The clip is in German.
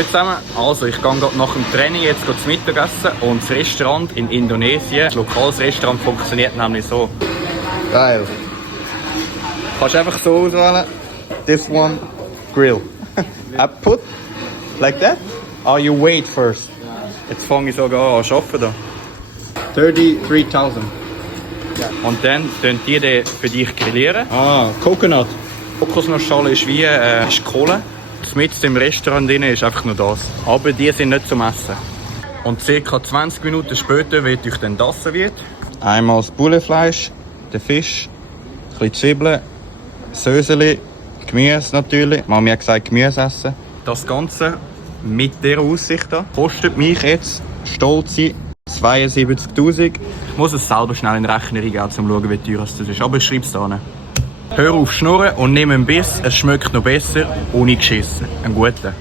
Hallo zusammen, also ich gehe gerade nach dem Training jetzt zum Mittagessen und das Restaurant in Indonesien, das lokales Restaurant funktioniert nämlich so. Geil. Kannst einfach so auswählen. This one, grill. I put like that? Oh, you wait first. Jetzt fange ich sogar an zu arbeiten da. 33.000. Und dann tun die den für dich grillieren. Ah, Coconut. Kokosnussschale ist wie ist Kohle. Mit im Restaurant drin ist einfach nur das. Aber die sind nicht zum Essen. Und ca. 20 Minuten später wird euch dann das serviert. Einmal das Bullenfleisch, der Fisch, ein bisschen Zwiebeln, Söseli, Gemüse natürlich. Mami hat gesagt, Gemüse essen. Das Ganze mit dieser Aussicht hier Kostet mich jetzt stolze 72'000. Ich muss es selber schnell in den Rechner eingeben, um zu schauen, wie teuer das ist. Aber ich schreibe es da hin. Hör auf Schnurren und nimm einen Biss. Es schmeckt noch besser, ohne geschissen. Ein guter.